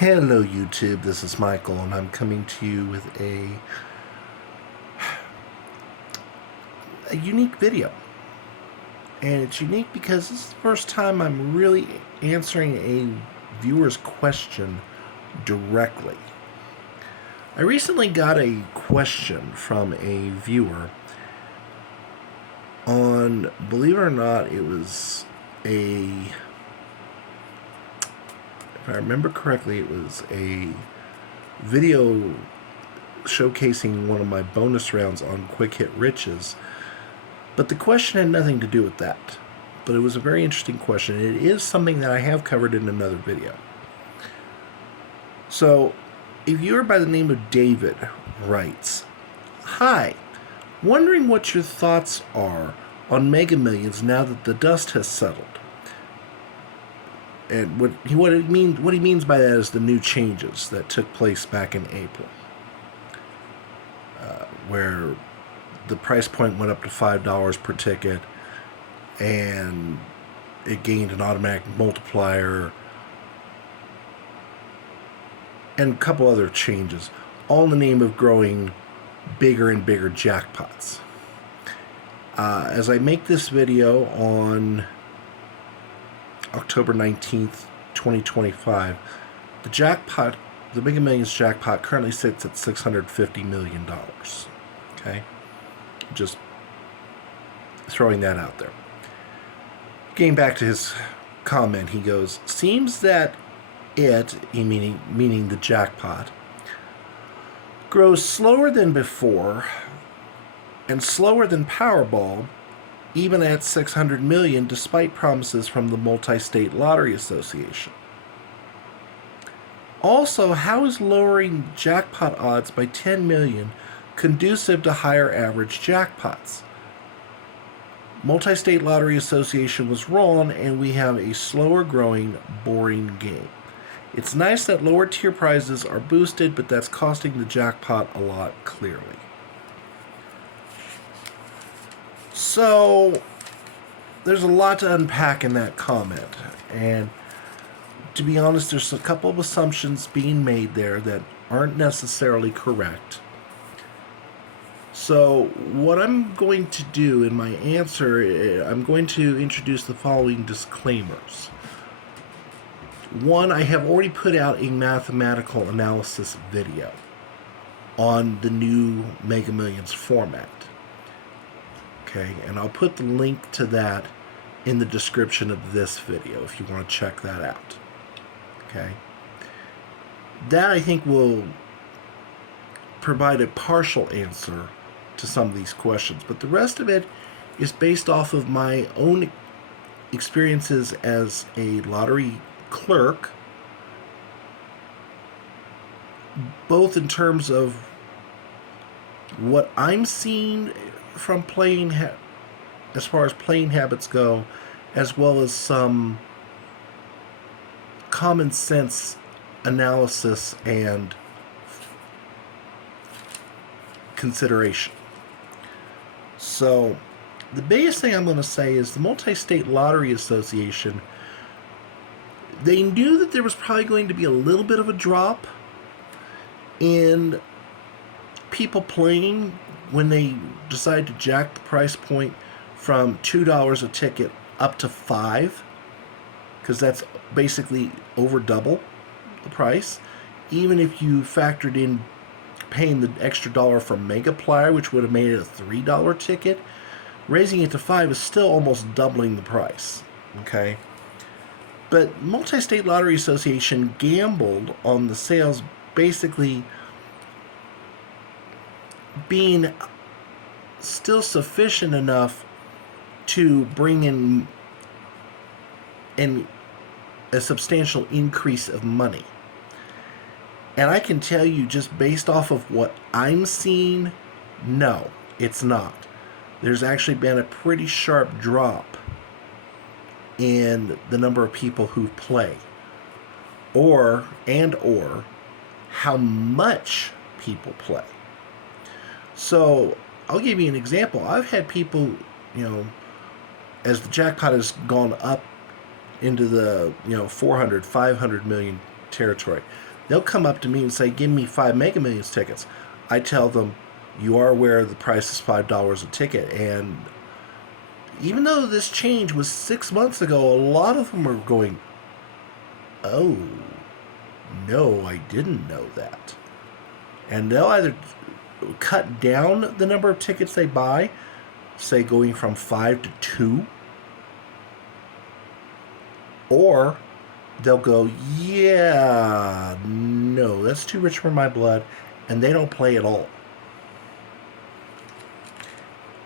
Hello YouTube, this is Michael and I'm coming to you with a unique video. And it's unique because this is the first time I'm really answering a viewer's question directly. I recently got a question from a viewer on, believe it or not, it was if I remember correctly, it was a video showcasing one of my bonus rounds on Quick Hit Riches. But the question had nothing to do with that. But it was a very interesting question. It is something that I have covered in another video. So, a viewer by the name of David writes, "Hi, wondering what your thoughts are on Mega Millions now that the dust has settled." And what he means by that is the new changes that took place back in April, where the price point went up to $5 per ticket, and it gained an automatic multiplier, and a couple other changes, all in the name of growing bigger and bigger jackpots. As I make this video on October 19th, 2025, the Mega Millions jackpot currently sits at $650 million. Okay? Just throwing that out there. Getting back to his comment, he goes, "Seems that meaning the jackpot, grows slower than before and slower than Powerball, even at 600 million, despite promises from the Multi-State Lottery Association. Also, how is lowering jackpot odds by 10 million conducive to higher average jackpots? Multi-State Lottery Association was wrong, and we have a slower growing, boring game. It's nice that lower tier prizes are boosted, but that's costing the jackpot a lot, clearly." So, there's a lot to unpack in that comment, and to be honest, there's a couple of assumptions being made there that aren't necessarily correct. So, what I'm going to do in my answer, I'm going to introduce the following disclaimers. One, I have already put out a mathematical analysis video on the new Mega Millions format. Okay, and I'll put the link to that in the description of this video if you want to check that out. Okay, that I think will provide a partial answer to some of these questions, but the rest of it is based off of my own experiences as a lottery clerk, both in terms of what I'm seeing from playing as far as playing habits go, as well as some common sense analysis and consideration. So, the biggest thing I'm going to say is the Multi-State Lottery Association, they knew that there was probably going to be a little bit of a drop in people playing when they decided to jack the price point from $2 a ticket up to $5, because that's basically over double the price. Even if you factored in paying the extra dollar for Megaplier, which would have made it a $3 ticket, raising it to $5 is still almost doubling the price. Okay? But Multi-State Lottery Association gambled on the sales basically being still sufficient enough to bring in a substantial increase of money. And I can tell you, just based off of what I'm seeing, no, it's not. There's actually been a pretty sharp drop in the number of people who play, or how much people play. So, I'll give you an example. I've had people, as the jackpot has gone up into the 400, 500 million territory, They'll come up to me and say, give me 5 Mega Millions tickets. I tell them, you are aware the price is $5 a ticket. And even though this change was 6 months ago, a lot of them are going, oh, no, I didn't know that. And they'll either cut down the number of tickets they buy, say going from 5 to 2, or they'll go, yeah, no, that's too rich for my blood, and they don't play at all.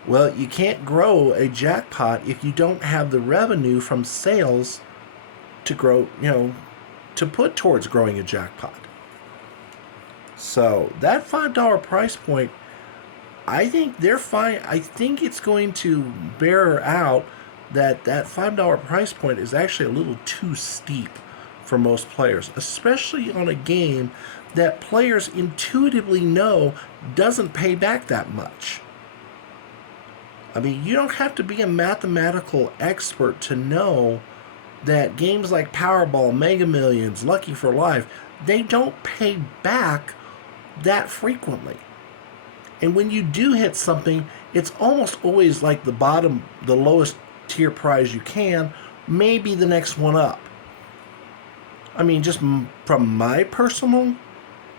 Well, you can't grow a jackpot if you don't have the revenue from sales to grow, to put towards growing a jackpot. So that $5 price point, I think they're fine. I think it's going to bear out that $5 price point is actually a little too steep for most players, especially on a game that players intuitively know doesn't pay back that much. I mean, you don't have to be a mathematical expert to know that games like Powerball, Mega Millions, Lucky for Life, they don't pay back that frequently. And when you do hit something, it's almost always like the lowest tier prize you can, maybe the next one up. I mean, just from my personal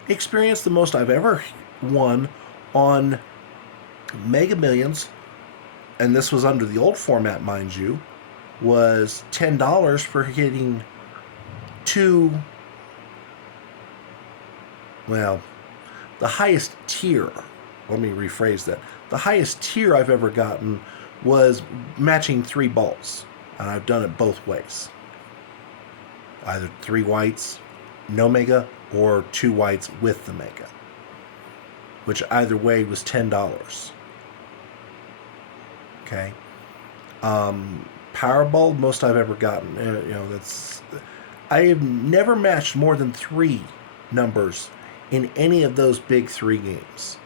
experience, the most I've ever won on Mega Millions, and this was under the old format, mind you, was $10 for hitting two, well, the highest tier, let me rephrase that, the highest tier I've ever gotten was matching 3 balls, and I've done it both ways. Either 3 whites, no mega, or 2 whites with the mega, which either way was $10. Okay. Powerball, most I've ever gotten, I have never matched more than 3 numbers in any of those big 3 games.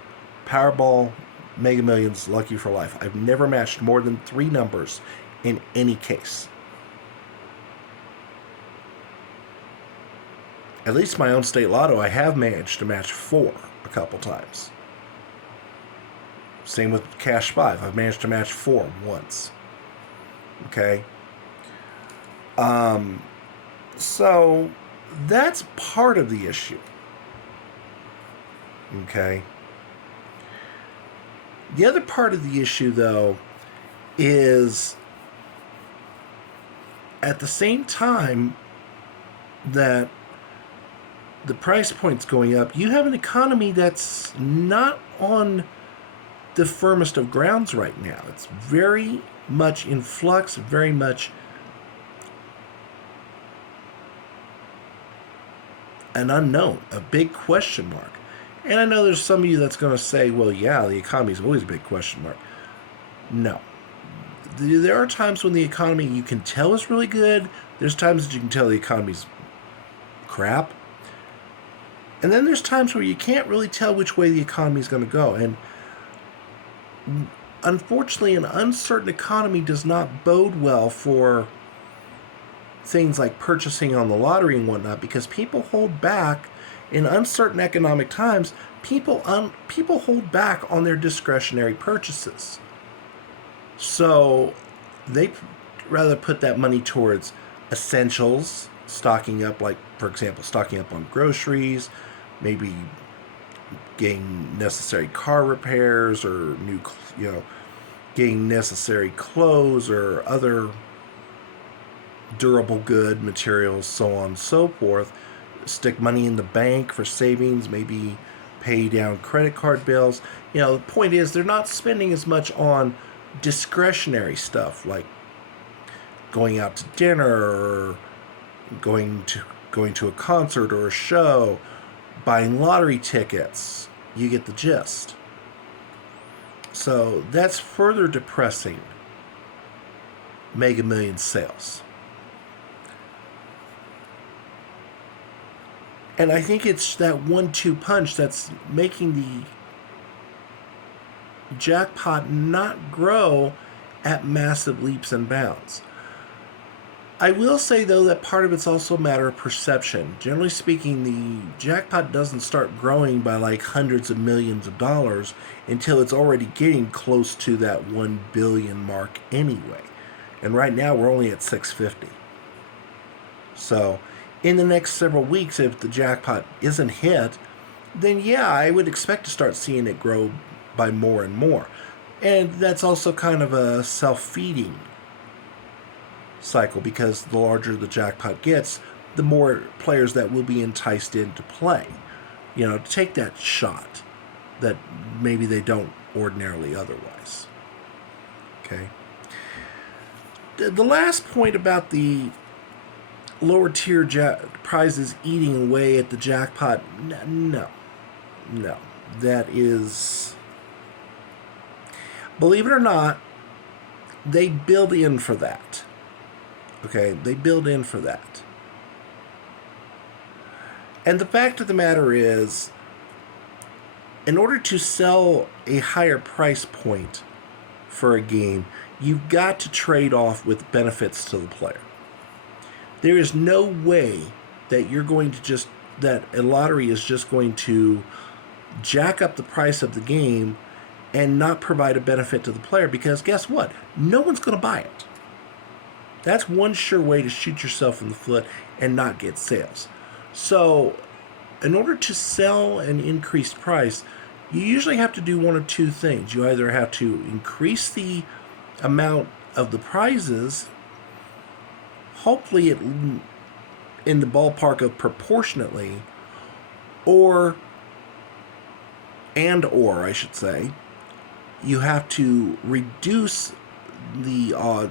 Powerball, Mega Millions, Lucky for Life. I've never matched more than 3 numbers in any case. At least my own state lotto, I have managed to match 4 a couple times. Same with Cash 5. I've managed to match 4 once. Okay? So that's part of the issue. Okay? The other part of the issue, though, is at the same time that the price point's going up, you have an economy that's not on the firmest of grounds right now. It's very much in flux, very much an unknown, a big question mark. And I know there's some of you that's going to say, well, yeah, the economy's always a big question mark. No. There are times when the economy you can tell is really good. There's times that you can tell the economy's crap. And then there's times where you can't really tell which way the economy is going to go. And unfortunately, an uncertain economy does not bode well for things like purchasing on the lottery and whatnot, because people hold back in uncertain economic times. People hold back on their discretionary purchases. So they rather put that money towards essentials, stocking up, like, for example, stocking up on groceries, maybe getting necessary car repairs or getting necessary clothes or other durable good materials, so on and so forth. Stick money in the bank for savings, maybe pay down credit card bills. The point is they're not spending as much on discretionary stuff like going out to dinner or going to a concert or a show, buying lottery tickets. You get the gist. So that's further depressing Mega Millions sales. And I think it's that 1-2 punch that's making the jackpot not grow at massive leaps and bounds. I will say, though, that part of it's also a matter of perception. Generally speaking, the jackpot doesn't start growing by like hundreds of millions of dollars until it's already getting close to that 1 billion mark anyway. And right now we're only at 650. So, in the next several weeks, if the jackpot isn't hit, then yeah, I would expect to start seeing it grow by more and more. And that's also kind of a self-feeding cycle, because the larger the jackpot gets, the more players that will be enticed into play. You know, to take that shot that maybe they don't ordinarily otherwise. Okay. The last point about the lower tier prizes eating away at the jackpot, no. That is, believe it or not, they build in for that. Okay, they build in for that. And the fact of the matter is, in order to sell a higher price point for a game, you've got to trade off with benefits to the player. There is no way that you're going to that a lottery is just going to jack up the price of the game and not provide a benefit to the player, because guess what? No one's going to buy it. That's one sure way to shoot yourself in the foot and not get sales. So, in order to sell an increased price, you usually have to do one of two things. You either have to increase the amount of the prizes, hopefully in the ballpark of proportionately, or I should say, you have to reduce the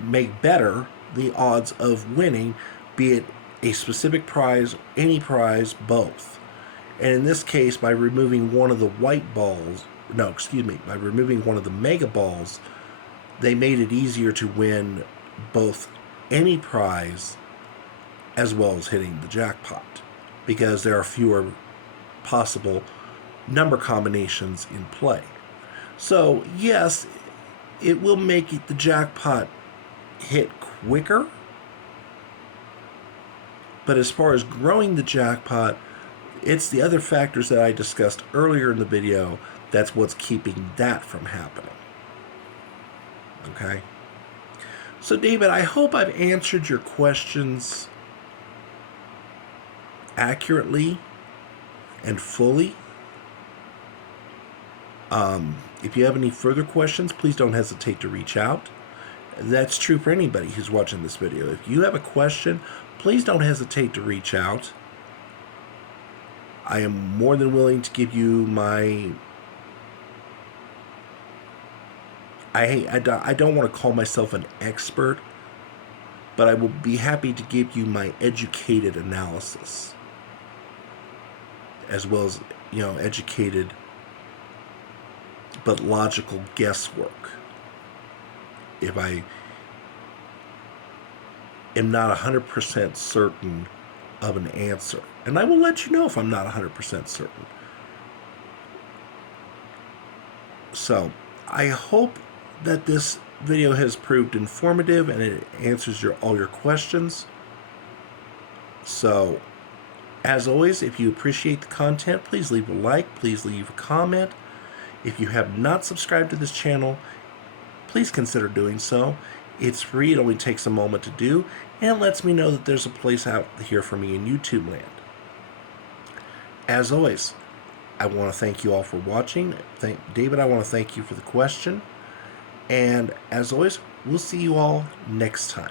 make better the odds of winning, be it a specific prize, any prize, both. And in this case, by removing one of the by removing one of the mega balls, they made it easier to win both any prize as well as hitting the jackpot, because there are fewer possible number combinations in play. So yes, it will make the jackpot hit quicker, but as far as growing the jackpot, it's the other factors that I discussed earlier in the video that's what's keeping that from happening. Okay? So David, I hope I've answered your questions accurately and fully. If you have any further questions, please don't hesitate to reach out. That's true for anybody who's watching this video. If you have a question, please don't hesitate to reach out. I am more than willing to give you my... I don't want to call myself an expert, but I will be happy to give you my educated analysis, as well as, educated but logical guesswork, if I am not 100% certain of an answer. And I will let you know if I'm not 100% certain. So, I hope that this video has proved informative and it answers all your questions. So, as always, if you appreciate the content, please leave a like, please leave a comment. If you have not subscribed to this channel, please consider doing so. It's free, it only takes a moment to do, and it lets me know that there's a place out here for me in YouTube land. As always, I want to thank you all for watching. David, I want to thank you for the question. And as always, we'll see you all next time.